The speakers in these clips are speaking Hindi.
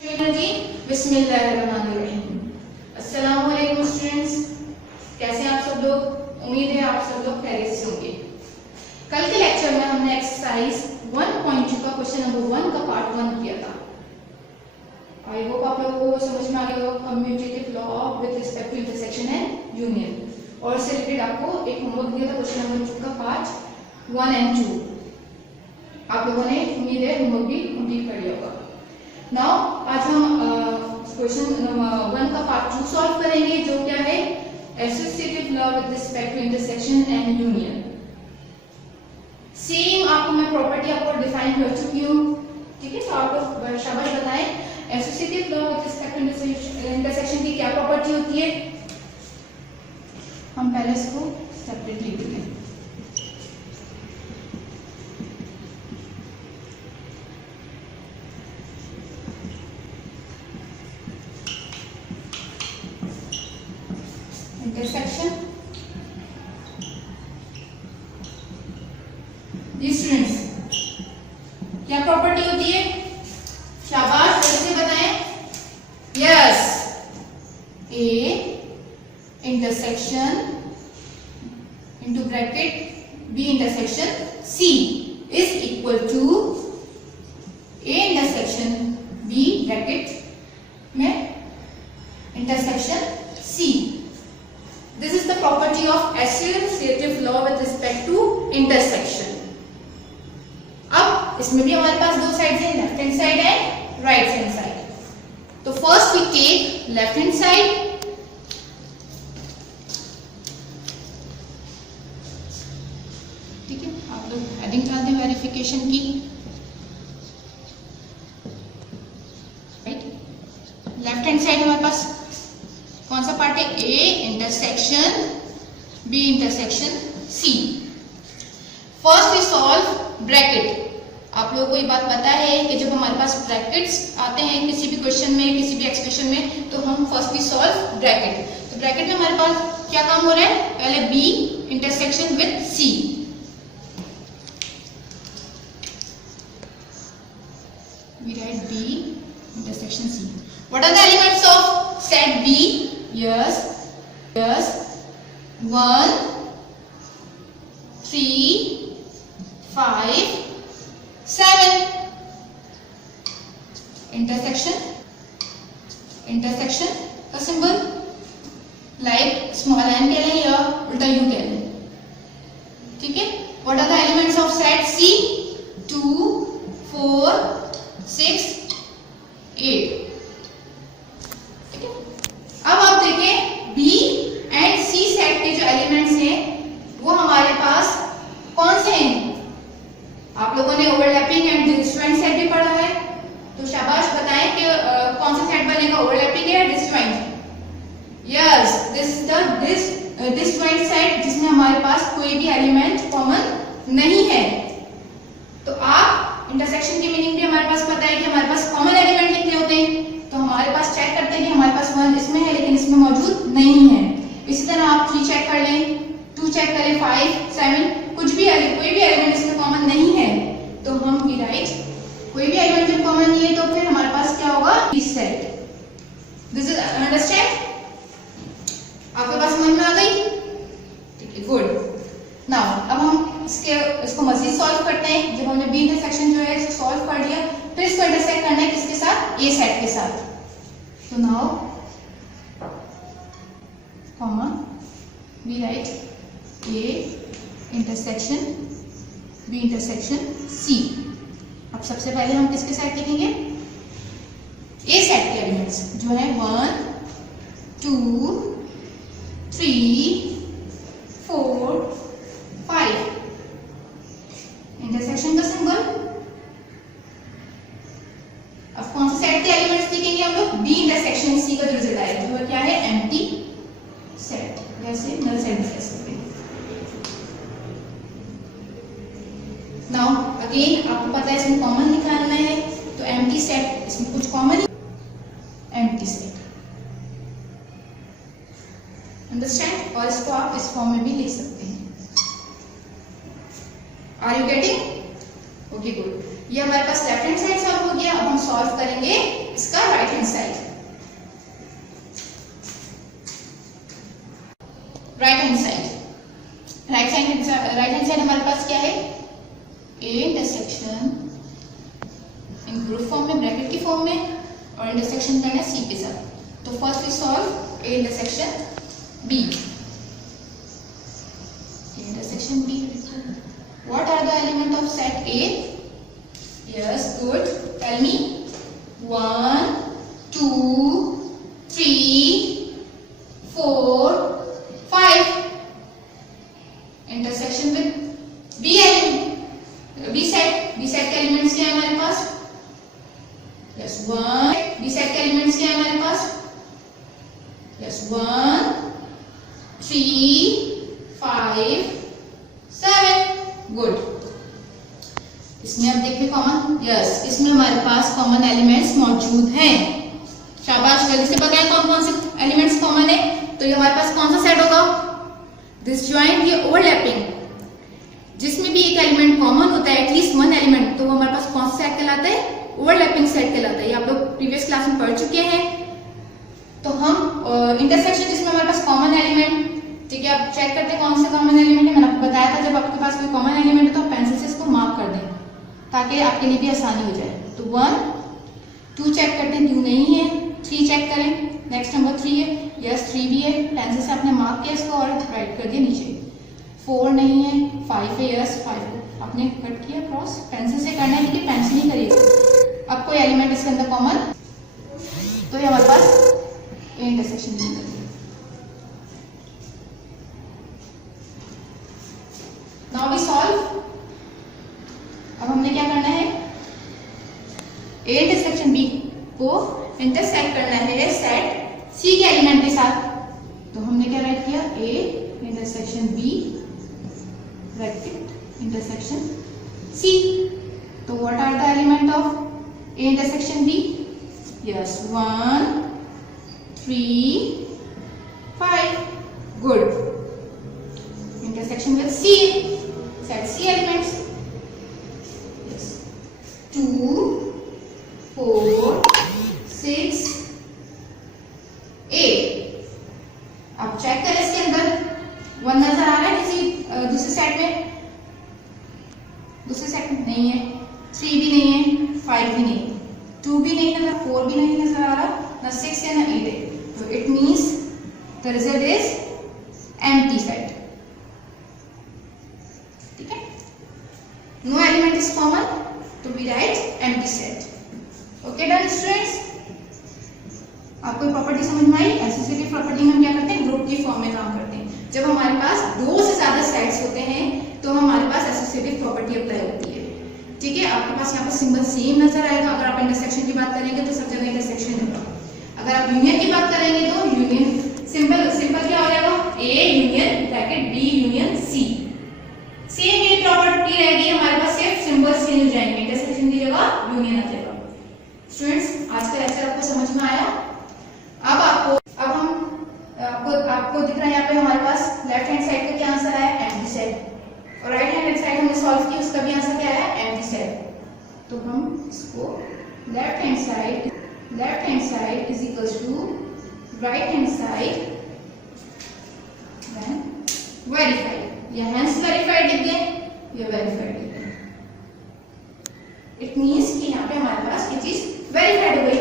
बिस्मिल्लाहिर्रहमानिर्रहीम। अस्सलाम वालेकुम स्टूडेंट्स, कैसे हैं आप सब लोग? उम्मीद है आप सब लोग खैरियत से होंगे। कल के लेक्चर में हमने एक्सरसाइज 1.2 का क्वेश्चन नंबर 1 का पार्ट 1 किया था। आई होप आप लोगों को समझ में आ गया होगा commutative law with respect to intersection and union. और इससे रिलेटेड आपको एक होमवर्क दिया था क्वेश्चन नंबर 2 का पार्ट 1 एंड 2। आप लोगों ने उम्मीद है होमवर्क भी कंप्लीट कर लिया होगा। नाउ आज हम क्वेश्चन नंबर 1 का पार्ट 2 सॉल्व करेंगे, जो क्या है associative law with respect to intersection and union. Same आपको मैं प्रॉपर्टी आपको डिफाइन कर चुकी हूँ, ठीक है? तो आप लोग शाबाश बताएं associative law with respect to intersection की क्या प्रॉपर्टी होती है। हम पहले इसको सेपरेटली लिखते हैं। इंटरसेक्शन जी स्टूडेंट्स, क्या प्रॉपर्टी होती है? शाबाश, कैसे बताएं? Yes, A intersection into bracket B intersection C is equal to A intersection B bracket में intersection C. This is the property of associative law with respect to intersection. अब इसमें भी हमारे पास दो साइड है, left hand side and right hand side. तो first we take left hand side. ठीक है, आप लोग हेडिंग डाल दें वेरिफिकेशन की। राइट, लेफ्ट हैंड साइड हमारे पास कौन सा पार्ट है? A intersection B intersection C. First we solve bracket. आप लोगों को ये बात पता है कि जब हमारे पास ब्रैकेट्स आते हैं किसी भी क्वेश्चन में, किसी भी एक्सप्रेशन में, तो हम फर्स्ट वी सॉल्व ब्रैकेट। तो ब्रैकेट में हमारे पास क्या काम हो रहा है? पहले B intersection with C. We write B intersection C. What are the elements of set B? Yes, 1, 3, 5, 7. Intersection का सिंबल लाइक स्मॉल एन कह लें या उल्टा यू कह लें, ठीक है? What are the elements of set C? 2, 4, 6, 8. अब आप देखें B एंड C सेट के जो एलिमेंट्स हैं वो हमारे पास कौन से हैं? आप लोगों ने ओवरलैपिंग एंड डिसजॉइंट सेट भी पढ़ा है, तो शाबाश बताएं कि कौन सा सेट बनेगा, ओवरलैपिंग या disjoint? Yes, this disjoint set जिसमें हमारे पास कोई भी एलिमेंट कॉमन नहीं है। तो आप इंटरसेक्शन की मीनिंग भी हमारे पास पता है कि हमारे पास कॉमन एलिमेंट कितने होते हैं। तो हमारे पास चेक करते हैं कि हमारे पास 1 इसमें है लेकिन इसमें मौजूद नहीं है। इसी तरह आप 3 चेक कर लें, 2 चेक करें, 5, 7, कोई भी एलिमेंट इसमें कॉमन नहीं है तो हम वी राइट कोई भी एलिमेंट जब कॉमन नहीं है तो फिर हमारे पास क्या होगा? This set. This is understand? आपके पास समझ में आ गई? ठीक है, गुड। नाउ अब हम इसको मजीद सॉल्व करते हैं। जब हमने बी इंटरसेक्शन जो है इसको सॉल्व कर लिया, फिर इसको इंटरसेक्ट करना है किसके साथ? ए सेट के साथ। तो now comma we write A intersection B intersection C. अब सबसे पहले हम किसके सेट लिखेंगे? ए सेट के एलिमेंट्स जो है 1, 2, 3, 4, 5। इंटरसेक्शन का सिंबल। अब कौन से सेट के एलिमेंट्स लिखेंगे हम लोग? बी इंटरसेक्शन सी का जो रिजल्ट आएगा वो क्या है? एम्प्टी सेट, वैसे नल सेट कह सकते हैं। नाउ अगेन आपको पता है इसमें कॉमन निकालना है, तो एम्प्टी सेट, इसमें कुछ कॉमन, एम्प्टी सेट। अंडरस्टैंड? और इसको आप इस फॉर्म में भी लिख सकते हैं। Are you getting? Okay, good. ये हमारे पास लेफ्ट हैंड साइड सॉल्व हो गया। अब हम सॉल्व करेंगे इसका और इंटरसेक्शन करना है सी के साथ। तो first we solve A intersection B. Intersection B. What are the elements of set A? Yes, good. Tell me. 1, 2, 3, 4, 5. Intersection with B element. B set. B set के elements क्या है हमारे पास? Yes, 1. B set के elements क्या है हमारे पास? Yes, 1, 3, 5, 7. गुड। इसमें अब देखिए कॉमन, यस, इसमें हमारे पास कॉमन एलिमेंट्स मौजूद हैं। शाबाश, जल्दी से बताएं कौन कौन से एलिमेंट्स कॉमन है। तो ये हमारे पास कौन सा सेट होगा? डिसजॉइंट, ये ओवरलैपिंग। जिसमें भी एक एलिमेंट कॉमन होता है, एटलीस्ट वन एलिमेंट, तो वो हमारे पास कौन सा सेट कहलाता है? ओवरलैपिंग सेट कहलाता है। ये आप लोग प्रीवियस क्लास में पढ़ चुके हैं। तो हम इंटरसेक्शन जिसमें हमारे पास कॉमन एलिमेंट, ठीक है, आप चेक करते हैं कौन सा कॉमन एलिमेंट है। मैंने आपको बताया था जब आपके पास कोई कॉमन एलिमेंट है तो आप पेंसिल से इसको मार्क कर दें ताकि आपके लिए भी आसानी हो जाए। तो 1, 2 चेक करते हैं, 2 नहीं है। 3 चेक करें, नेक्स्ट नंबर 3 है, यस 3 भी है, पेंसिल से आपने मार्क किया इसको और राइट कर दिया नीचे। 4 नहीं है, 5 है, यस 5 को आपने कट किया क्रॉस, पेंसिल से करना है क्योंकि पेंसिल ही करिएगा। अब कोई एलिमेंट इसके अंदर कॉमन, तो ये हमारे पास इंटरसेक्शन नहीं करेगा। Now we solve. अब हमने क्या करना है? ए इंटरसेक्शन बी को इंटरसेक्ट करना है सेट सी के एलिमेंट के साथ। तो हमने क्या राइट किया? A intersection B bracket intersection C. तो what are the element of A intersection B? Yes 1, 3, 5. Good. Intersection with C. Set C elements. Yes. 2, 4, 6, 8. अब चेक करें इसके अंदर 1 नजर आ रहा है किसी दूसरे सेट में? दूसरे सेट में नहीं है। 3 भी नहीं है, 5 भी नहीं, 2 भी नहीं नजर, 4 भी नहीं नजर आ रहा, ना 6 है ना 8 है। तो it means the result is empty set. No element is common, तो we write empty set. Okay, done students? आपको प्रॉपर्टी समझ में आई? एसोसिएटिव प्रॉपर्टी में हम क्या करते हैं? ग्रुप की फॉर्म में काम करते हैं। जब हमारे पास 2 से ज्यादा सेट्स होते हैं तो हमारे पास एसोसिएटिव प्रॉपर्टी अप्लाई होती है। ठीक है, आपके पास यहाँ पर सिंबल सेम नजर आएगा। अगर आप इंटरसेक्शन की बात करेंगे तो सब जगह इंटरसेक्शन होगा। अगर आप यूनियन की बात करेंगे तो यूनियन सिंपल क्या हो जाएगा? A union bracket B union C. Same ये प्रॉपर्टी रहेगी हमारे पास, सिर्फ सिंबल्स चेंज हो जाएंगे, इंटरसेक्शन की जगह यूनियन आ जाएगा। स्टूडेंट्स, आज का लेक्चर आपको समझ में आया? अब आपको दिख रहा है यहाँ पे हमारे पास लेफ्ट हैंड साइड का क्या आंसर है? Empty set. और राइट हैंड साइड हमने सॉल्व किया, उसका भी आंसर क्या है? Empty set. तो हम इसको left hand side is equals to right hand side then verified, या हेंस वेरीफाइड लिख दें या वेरीफाइड लिख दें। इट मींस कि यहाँ पे हमारे पास ये चीज वेरीफाइड हो गई।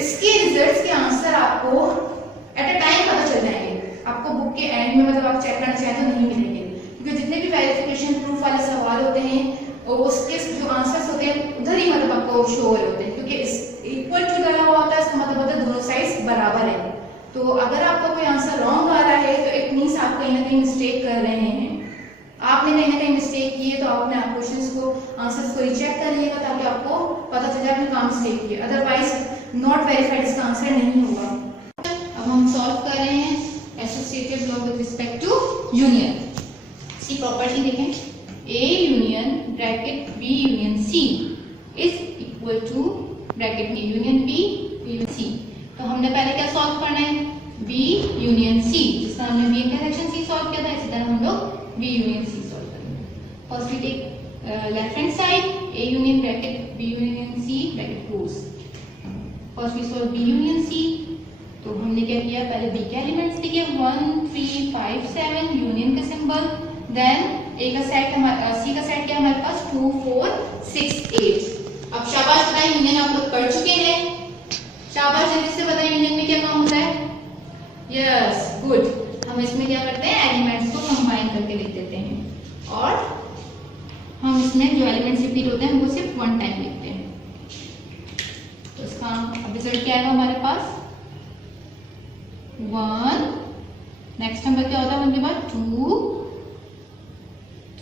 इसके रिजल्ट्स के आंसर आपको एट अ टाइम पता चल जाएंगे। आपको बुक के एंड में मतलब आप चेक करना चाहें तो नहीं मिलेंगे, क्योंकि जितने भी वेरिफिकेशन प्रूफ वाले सवाल होते हैं उसके जो आंसर्स होते हैं उधर ही मतलब आपको शो हो रहे होते हैं, क्योंकि इक्वल टू डाला हुआ होता है, इसका मतलब होता है दोनों साइड्स बराबर है। तो अगर आपका कोई आंसर रॉन्ग आ रहा है तो इट मींस आप कहीं ना कहीं मिस्टेक कर रहे हैं। आपने कहीं ना कहीं मिस्टेक की है तो आपने क्वेश्चंस को आंसर्स को रीचेक कर लीजिएगा ताकि आपको पता चल जाए आपने कहाँ मिस्टेक की है। अदरवाइज नॉट वेरीफाइड इसका आंसर नहीं होगा। अब हम सॉल्व कर रहे हैं associative law with respect to union. See property देखें, A union bracket B union C is equal to bracket में यूनियन B यूनियन C। तो हमने पहले क्या सॉल्व करना है? B यूनियन C, जिसका हमने B इंटरसेक्शन C सॉल्व किया था, इसी तरह हम लोग B यूनियन C सॉल्व करेंगे। First we take left hand side A union bracket B union C bracket close. First we solve B union C। तो हमने क्या किया? पहले B के एलिमेंट्स लिखे 1 3 5 7 यूनियन का सिंबल, देन A का सेट C का सेट क्या हमारे पास 2 4 6 8। अब शाबाश बताइए, यूनियन आप लोग कर चुके हैं। रिपीट होते हैं, हम वो सिर्फ वन टाइम लिखते हैं। तो इसका अब रिजल्ट क्या आएगा हमारे पास 1, नेक्स्ट नंबर क्या होता है 1 के बाद 2,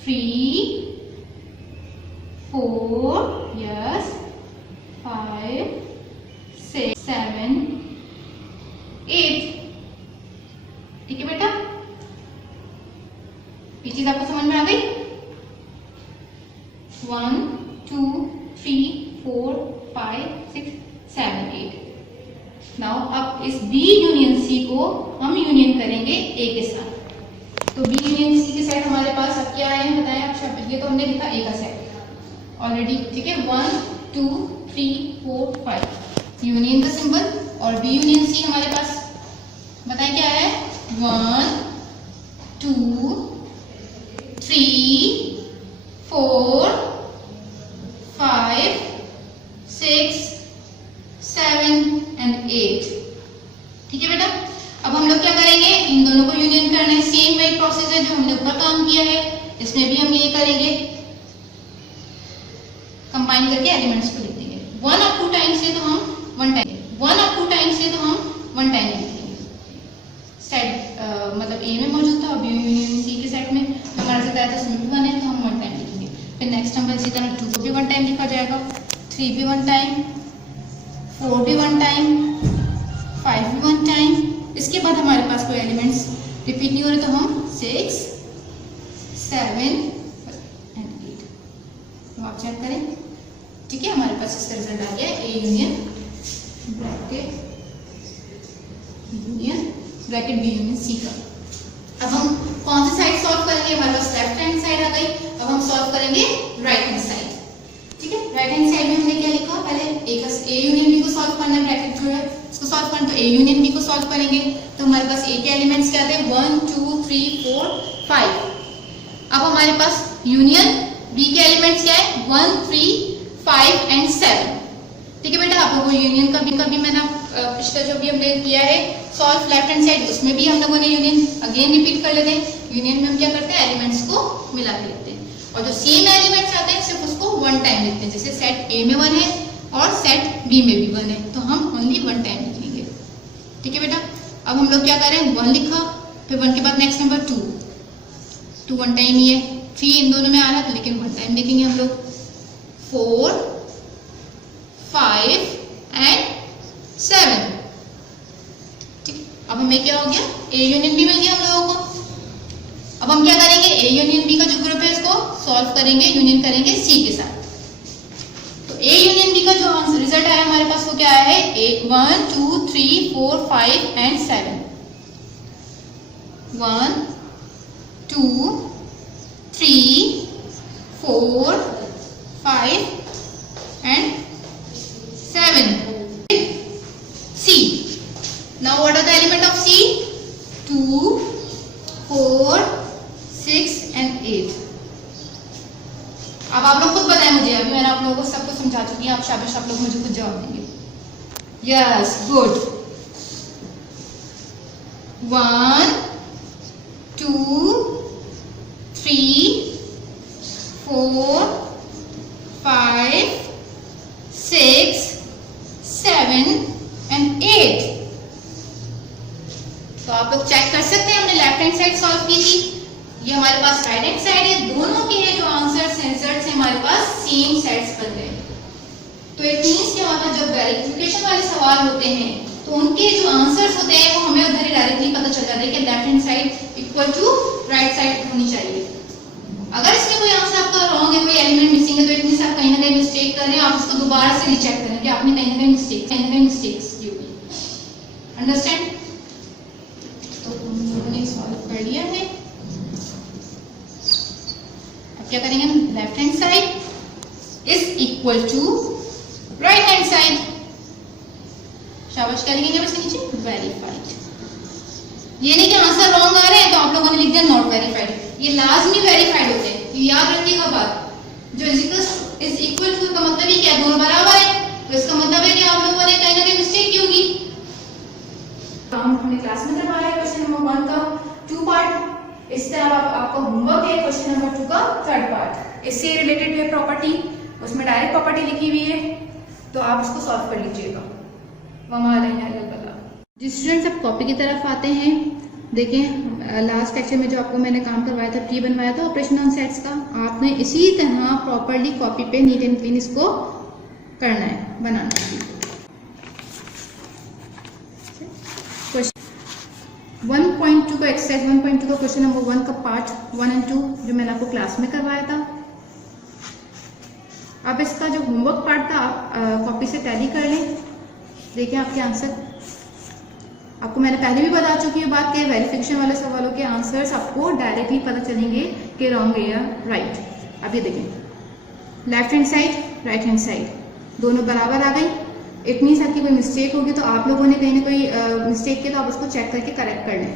3, 4, यस, 5, 6, 7, 8। ठीक है बेटा, ये चीज आपको समझ में आ गई। 1, 2, 3, 4, 5, 6, 7, 8। नाउ अब इस B यूनियन C को हम यूनियन करेंगे A के साथ। तो B यूनियन C के सेट हमारे पास अब क्या आए हैं बताएं आप। ये तो हमने लिखा A का सेट ऑलरेडी, ठीक है। 1, 2, 3, 4, 5 यूनियन का सिंबल, और B यूनियन C हमारे पास बताएं क्या है 1, 2, 3, 4, 5, 6, 7 and 8। ठीक है बेटा, अब हम लोग क्या करेंगे, इन दोनों को यूनियन करना है। सेम वही प्रोसेस है जो हमने ऊपर काम किया है, इसमें भी हम ये करेंगे, कंबाइन करके एलिमेंट्स को लिख देंगे। 1 और 2 टाइम्स से तो हम 1 टाइम, 1 और 2 टाइम्स से तो हम 1 टाइम लिखेंगे। सेट मतलब A में मौजूद था और B यूनियन C के सेट में तो हमारा सेट आया था, इसमें भी 1 है तो हम 1 टाइम लिखेंगे। फिर नेक्स्ट नंबर इसी तरह 2 को भी 1 टाइम लिखा जाएगा, 3 भी 1 टाइम, 4 भी 1 टाइम, 5 भी 1 टाइम। इसके बाद हमारे पास कोई एलिमेंट्स रिपीट नहीं हो रहे तो हम 6, 7 एंड 8। तो आप चेक करें, ठीक है। हमारे पास इसका रिजल्ट आ गया A union bracket B union C का। अब हम कौन सी साइड सॉल्व करेंगे, हमारे पास लेफ्ट हैंड साइड आ गई। अब हम सॉल्व करेंगे राइट हैंड साइड, ठीक है। राइट हैंड साइड में हमने क्या लिखा, पहले A यूनियन B को सॉल्व करना है, ब्रैकेट जो है उसको सॉल्व करना, तो A यूनियन B को सॉल्व करेंगे। तो हमारे पास A के एलिमेंट्स क्या आते हैं 1, 2, 3, 4, 5। अब हमारे पास यूनियन B के एलिमेंट्स क्या है 1, 3, 5 एंड 7। ठीक है बेटा, आप लोगों को यूनियन का भी मैंने पिछले जो भी हमने किया है सॉल्व लेफ्ट हैंड साइड, उसमें भी हम लोगों ने यूनियन अगेन रिपीट कर लेते हैं। यूनियन में हम क्या करते हैं, एलिमेंट्स को मिला के लिखते हैं, और जो सेम एलिमेंट्स आते हैं सिर्फ उसको 1 टाइम लिखते हैं। जैसे सेट A में 1 है और सेट B में भी 1 है, तो हम ओनली 1 टाइम लिखेंगे। ठीक है बेटा, अब हम लोग क्या करें, 1 लिखा, फिर 1 के बाद नेक्स्ट नंबर 2 1 टाइम ही है, 3 इन दोनों में आ रहा था लेकिन 1 टाइम लिखेंगे हम लोग, 4, 5 एंड 7। ठीक, अब हमें क्या हो गया, A यूनियन B मिल गया हम लोगों को। अब हम क्या करेंगे, A यूनियन B का जो ग्रुप है इसको सॉल्व करेंगे, यूनियन करेंगे C के साथ। तो A यूनियन B का जो रिजल्ट आया हमारे पास वो क्या है 1, 2, 3, 4, 5 and 7। 1, 2, 3, 4, 5 and 7. C. Now what are the element of C? 2, 4, 6 and 8. अब आप लोग खुद बताएं मुझे, अभी मैंने आप लोगों को सब कुछ समझा चुकी है, आप शाबाश, आप लोग मुझे खुद जवाब देंगे। Yes, good. 1, 2, 3, 4, 5, 6, 7 and 8। तो आप लोग चेक कर सकते हैं, हमने लेफ्ट हैंड साइड सॉल्व की थी, ये हमारे पास राइट हैंड साइड है, दोनों के जो आंसर्स हैं रिजल्ट्स हैं हमारे पास सेम सेट्स बन गए। तो इट मींस कि हमारे जब वेरिफिकेशन वाले सवाल होते हैं तो उनके जो आंसर्स होते हैं वो हमें उधर ही डायरेक्टली पता चल जाता है कि left hand side equal to right side होनी चाहिए। अगर इसमें कोई आंसर आपका रॉन्ग है, कोई एलिमेंट मिसिंग है, तो इट मींस आप कहीं ना कहीं मिस्टेक कर रहे हैं, आप उसको दोबारा से रीचेक करें कि आपने कहीं ना कहीं मिस्टेक्स की होगी। अंडरस्टैंड? तो हम लोगों ने सॉल्व कर लिया है। अब क्या करेंगे हम, left hand side is equal to right hand side. शाबाश, क्या लिखेंगे इसके नीचे, वेरीफाइड। ये नहीं कि आंसर रॉन्ग आ रहे हैं तो आप लोगों ने लिख दिया नॉट वेरीफाइड, ये लाजमी वेरीफाइड होते हैं, ये याद रखिएगा बात। जो इज इक्वल टू का मतलब ही क्या है, दोनों बराबर है, तो इसका मतलब है कि आप लोगों ने कहीं ना कहीं मिस्टेक की होगी। हमने क्लास में करवाया है क्वेश्चन नंबर 1 का 2 पार्ट, इस तरह आपका होमवर्क है क्वेश्चन नंबर 2 का 3rd पार्ट। इससे रिलेटेड है प्रॉपर्टी उसमें डायरेक्ट प्रॉपर्टी लिखी हुई है, तो आप उसको सॉल्व कर लीजिएगा। वमा अलैना इल्लल बलाग। जिस स्टूडेंट्स अब कॉपी की तरफ आते हैं, देखें लास्ट लेक्चर में जो आपको मैंने काम करवाया था, ट्री बनवाया था ऑपरेशन ऑन सेट्स का, आपने इसी तरह प्रॉपरली कॉपी पे नीट एंड क्लीन इसको करना है, बनाना है। 1.2 का एक्सरसाइज 1.2 का क्वेश्चन नंबर 1 का पार्ट 1 और 2 जो मैंने आपको क्लास में करवाया था। अब इसका जो होमवर्क पार्ट था आप कॉपी से टैली कर लें। देखिए आपके आंसर, आपको मैंने पहले भी बता चुकी हूँ बात कि वेरिफिकेशन वाले सवालों के आंसर्स आपको डायरेक्टली पता चलेंगे कि रॉन्ग है या राइट। अब ये देखें, left hand side right hand side दोनों बराबर आ गई। इट मीन्स आपकी कोई मिस्टेक होगी तो आप लोगों ने कहीं ना कोई मिस्टेक की तो आप उसको चेक करके करेक्ट कर लें।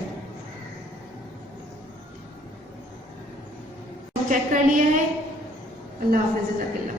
चेक कर लिया है। अल्लाह हाफ़िज़।